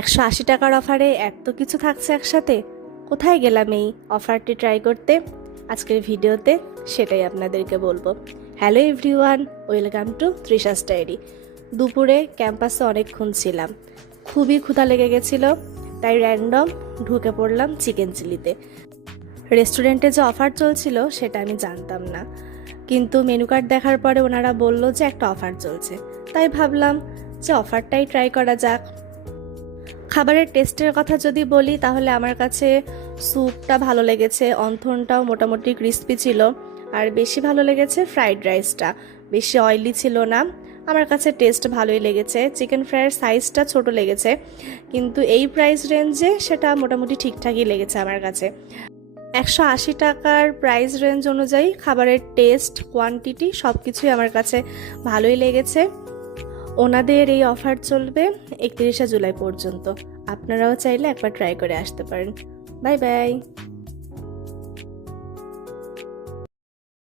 180 টাকার অফারে এত কিছু থাকছে একসাথে। কোথায় গেলাম এই অফারটি ট্রাই করতে? আজকের ভিডিওতে সেটাই আপনাদেরকে বলবো। Hello everyone, welcome to Trisha's diary. দুপুরে ক্যাম্পাসে অনেকক্ষণ ছিলাম, খুবই ক্ষুধা লেগে গেছিল, তাই র্যান্ডম ঢুকে পড়লাম চিকেন চিলিতে। রেস্টুরেন্টে যে অফার চলছিল সেটা আমি জানতাম না, কিন্তু মেনু কার্ড দেখার পরে ওনারা বলল যে একটা অফার চলছে, তাই ভাবলাম যে অফারটাই ট্রাই করা যাক। খাবারের টেস্টের কথা যদি বলি তাহলে আমার কাছে স্যুপটা ভালো লেগেছে, অন্থনটাও মোটামুটি ক্রিস্পি ছিল, আর বেশি ভালো লেগেছে ফ্রাইড রাইসটা, বেশি অয়েলি ছিল না। আমার কাছে টেস্ট ভালোই লেগেছে। চিকেন ফ্রাইয়ের সাইজটা ছোট লেগেছে, কিন্তু এই প্রাইস রেঞ্জে সেটা মোটামুটি ঠিকঠাকই লেগেছে আমার কাছে। 180 টাকার প্রাইস রেঞ্জ অনুযায়ী খাবারের টেস্ট, কোয়ান্টিটি সব কিছুই আমার কাছে ভালোই লেগেছে। ওনাদের এই অফার চলবে 31শে জুলাই পর্যন্ত। আপনারাও চাইলে একবার ট্রাই করে আসতে পারেন। Bye bye.